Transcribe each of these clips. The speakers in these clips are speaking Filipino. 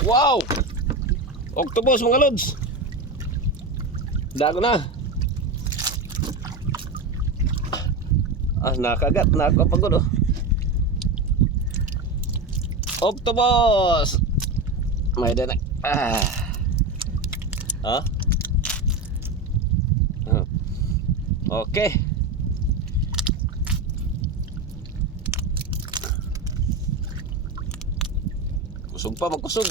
Wow! Octopus mga lods. Dago na. Nakagat. Nakapagod oh. Octopus! May dana. Okay. Kusog pa, magkusog.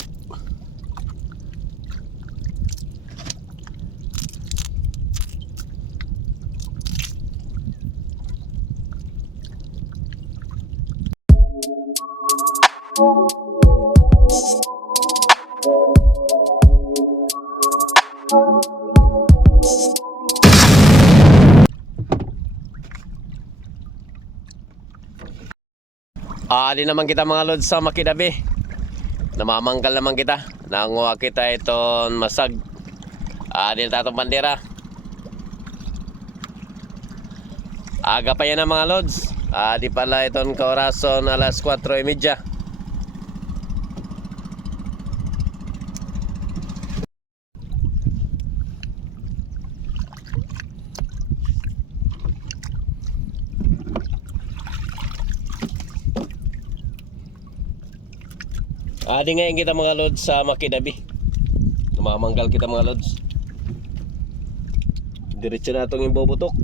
Di naman kita mga lods sa Makidabi. Namamangkal naman kita. Nanguha kita iton masag. Di na tatong bandera. Aga pa yan mga lods. Di pala iton kaorason alas 4:30. Di ngayon kita mga lods sa Makidabi. Namamanggal kita mga lods. Diretso na itong imbobotok.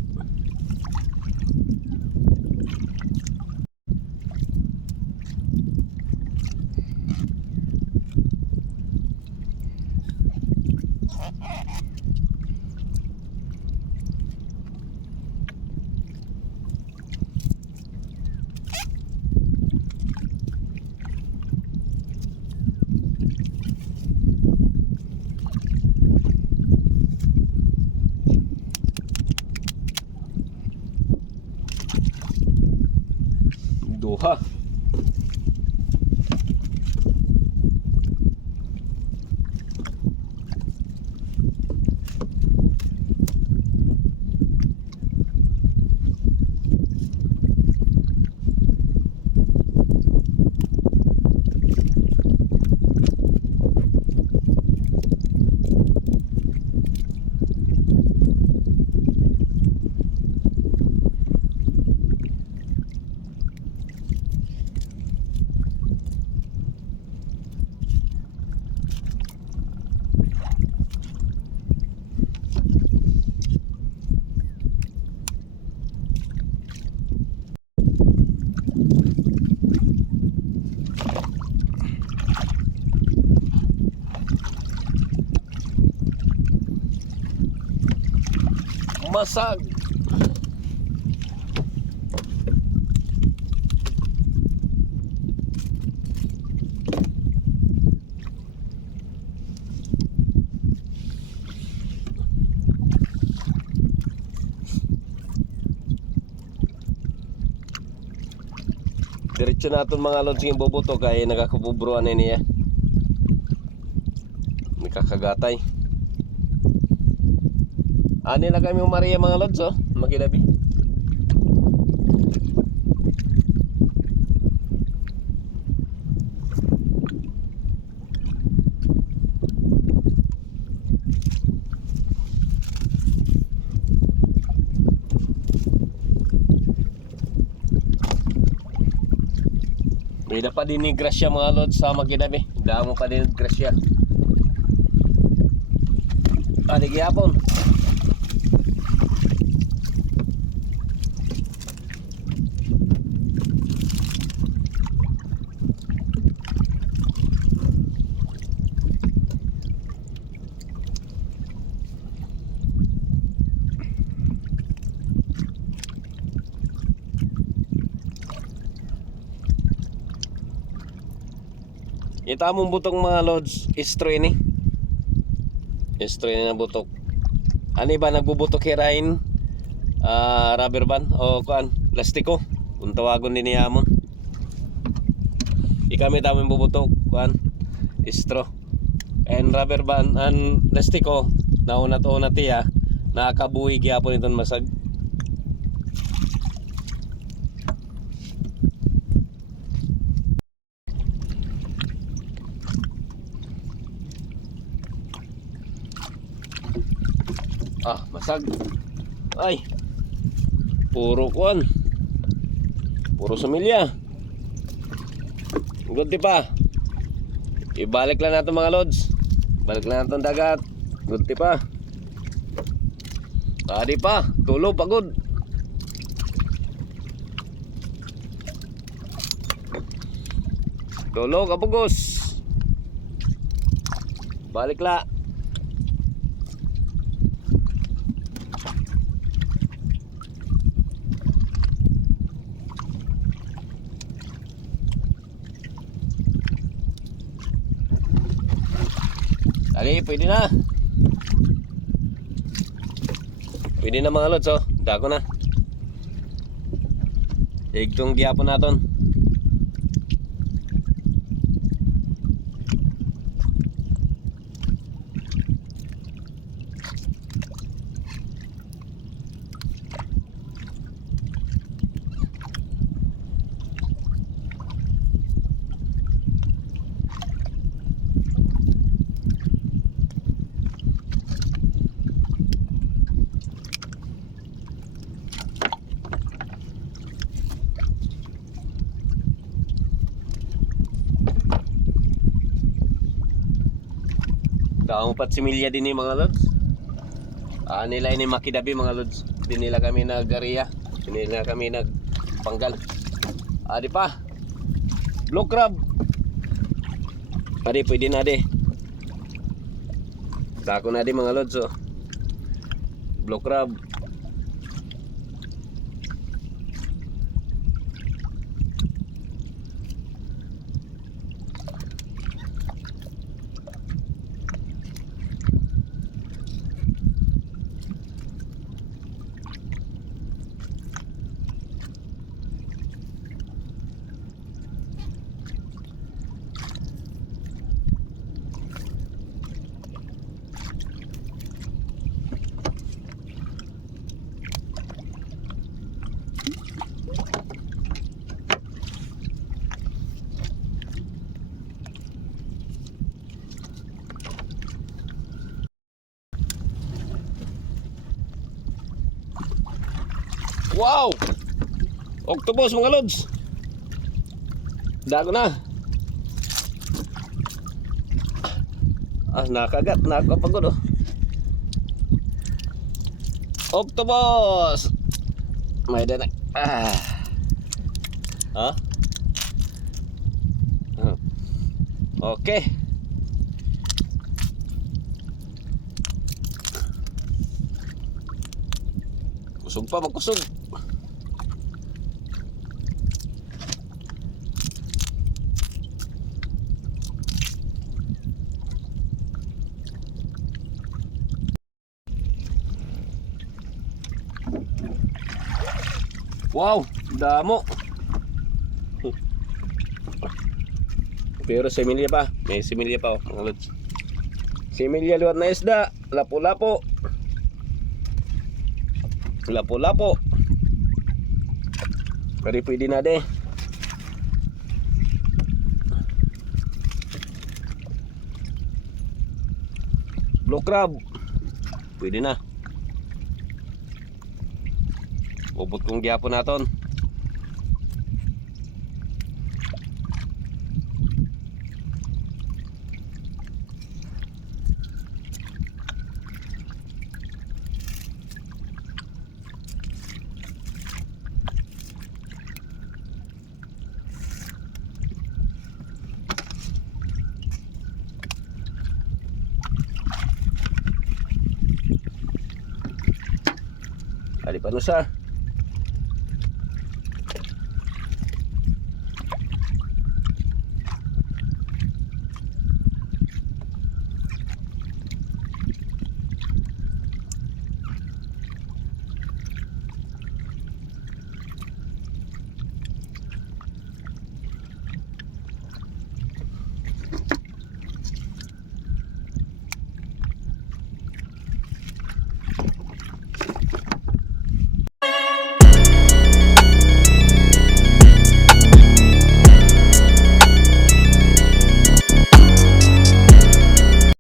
Duha. Masag. Diretso natin mga lods yung boboto kaya nagkakabubruan na niya. Nakakagatay. Nila kami Maria mga lods oh, Makidabi. Bida pa din ni Gracia mga lods sa Makidabi. Damo pa din ni Gracia. Di gihapon. Ita mong butok mga lods, istro ini. Istro ini na butok. Ani ba nagbubutok hirain? Rubber band o kuan, plastiko. Kung tawagon din niya amon. Ikami tamong bubutok kuan, istro. And rubber band and plastiko nauna to na tiya nakabuhi gyapon iton masag. Masag. Ay. Puro kuan. Puro sumilya. Good pa. Ibalik lang natin mga lods. Balik lang natin dagat. Good pa. Tadi pa. Tulo pagod. Tulo kapugos. Balik la. Dali, pwede na. Pwede na mga lods, oh. Dako na. Igtong giyapon naton. Kaumpat similya din ni mga lods. Nila ini makidabi mga lods. Di nila kami nag-area. Di nila kami nagpanggal. Di pa. Blue crab. Adi pwede na di. Dako na di mga lods, oh. Blue crab. Wow! Octopus mga lods. Dago na. Nakagat. Nakapagod, oh. Octopus! May danak. Okay. Kusog pa, magkusog. Wow, damo. Pero similya pa. May similya pa, oh, mga lods. Similya luwat na isda. Lapo-lapo. Lapo-lapo. Pero pwede na de. Blue crab. Pwede na. Ubot kong gihapon naton. Ali pa no sa.